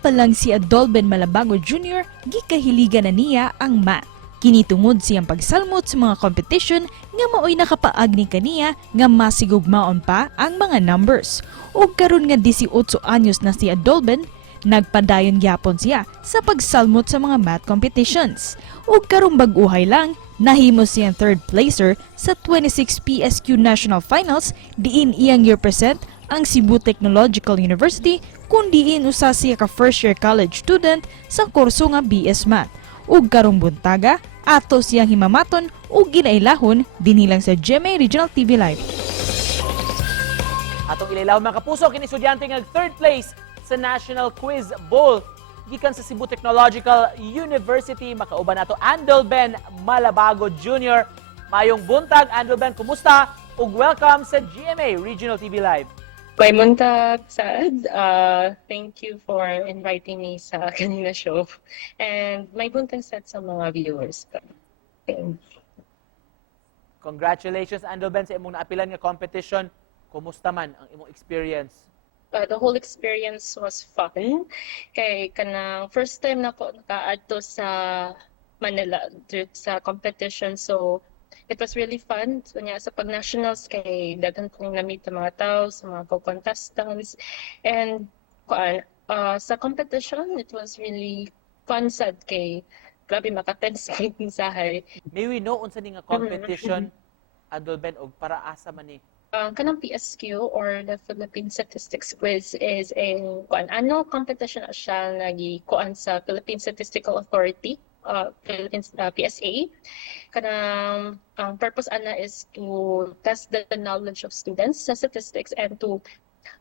pa lang si Adolben Malabago Jr. gikahiligan na niya ang math. Kinitungod siyang pagsalmot sa mga competition nga maoy nakapaag ni kaniya nga masigugmaon pa ang mga numbers. Ug karon nga 18 anyos na si Adolben, nagpadayon gyapon siya sa pagsalmot sa mga math competitions. Ug karong bag-uhay lang, nahimo siyang third placer sa 26 PSQ National Finals diin iyang represent ang Cebu Technological University kung diin usa siya ka first year college student sa kurso nga BS Math. Ug karong buntaga, ato siyang himamaton ug ginailahon dinilang sa GMA Regional TV Live. Atong ilailahon mga kapuso, kini estudyante nga third place sa National Quiz Bowl gikan sa Cebu Technological University. Makauban nato Adolben Malabago Jr. Mayong buntag, Adolben, kumusta? Ug welcome sa GMA Regional TV Live. May muntag, Sad. Thank you for inviting me sa kanina show. And may buntag, Sad, sa mga viewers. Congratulations, Adolben, sa imong naapilan nga competition. Kumusta man ang imong experience? The whole experience was fun. Kay kanang first time na ko naka-adto sa Manila sa competition. So, it was really fun. So, sa pag-nationals, kay daghan kong na-meet ang mga tao, sa mga co-contestants. And sa competition, it was really fun, Sad, kay grabe maka-tense kay sahay. May we know unsa ni nga competition, Adolben, og para asa man ni? Kanang PSQ or the Philippine Statistics Quiz is a annual competition siya nagikuan sa Philippine Statistical Authority, Philippines PSA. Kanang purpose ana is to test the knowledge of students sa statistics and to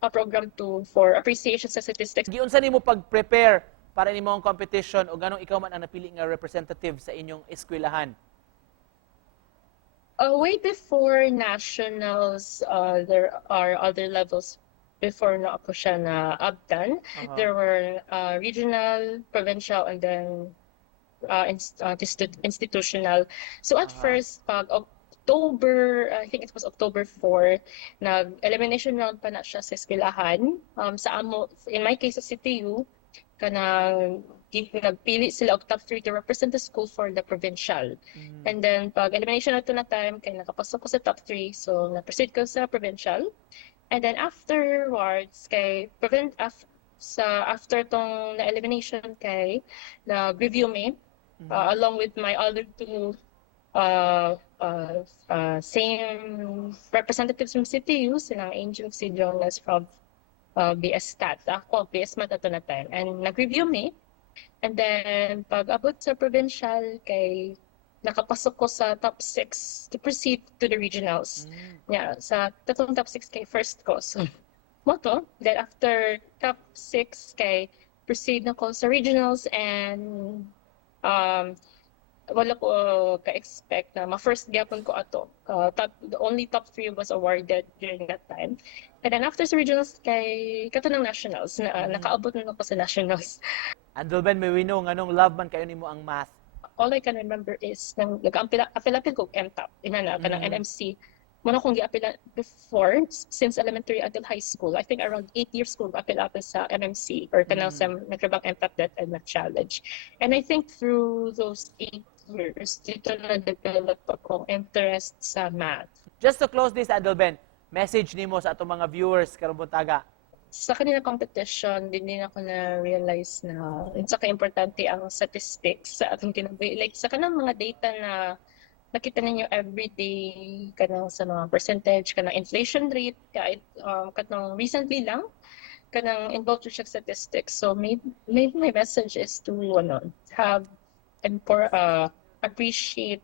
a program for appreciation sa statistics. Giunsa nimo pag-prepare para nimo ang competition o ganong ikaw man ang napili nga representative sa inyong eskwelahan? Way before nationals, there are other levels before na ako siya na abdan. There were regional, provincial, and then institutional. So at first, pag October, I think it was October 4, nag-elimination round pa na siya sa eskwelahan. Sa amo, in my case, sa CTU, kanang nagpili sila og top 3 to represent the school for the provincial. And then pag elimination na ito na time, kay nakapasok ko sa top 3, so na-proceed ko sa provincial. And then afterwards, kay after tong na-elimination kay na-review me, along with my other two same representatives from CTU, silang Angel si Jonas from BS Stats. Ako, BS Math ito na time. And nag-review me. And then, pag abot sa provincial, kay nakapasok ko sa top 6 to proceed to the regionals. Yeah, sa tatong top 6 kay first ko. So, moto. Then after top 6 kay proceed na ko sa regionals and wala ko ka-expect na ma-first gyapon ko ato. The only top 3 was awarded during that time. And then after sa regionals kay katanang nationals, nakaabot na ako sa nationals. Adolben, may we know nganong love man kayo nimo ang math? All I can remember is nag-apil ko MTAP, inana ka ng NMC. Muna kong gi-apil before, since elementary until high school. I think around 8 years ko apil sa MMC or kanang sa Metrobank MTAP that and Math Challenge. And I think through those 8 years, dito na-develop akong interest sa math. Just to close this, Adolben, message nimo sa atong mga viewers karong buntaga. Sa kanina competition, din ako na-realize na sa ka-importante ang statistics sa atong kinabuhi. Like, sa kanang mga data na nakita ninyo everyday, kanang sa mga percentage, kanang inflation rate, kahit kanang recently lang, kanang involved sa statistics. So, my message is to have appreciate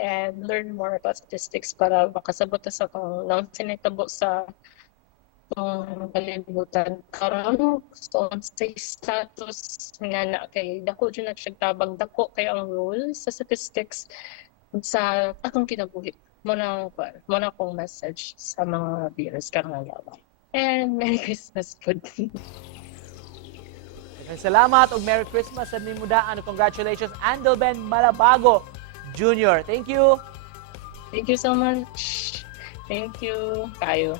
and learn more about statistics para makasabot sa kung nang sinitabo sa kalibutan karon. So sa status nga na kay dako jud na siya tabang dako kay ang role sa statistics sa atong kinabuhi. Muna akong message sa mga viewers karong adlaw. And Merry Christmas po. Salamat ug Merry Christmas sa nimudaan. Congratulations, Adolben Malabago Jr. Thank you. Thank you so much. Thank you kayo.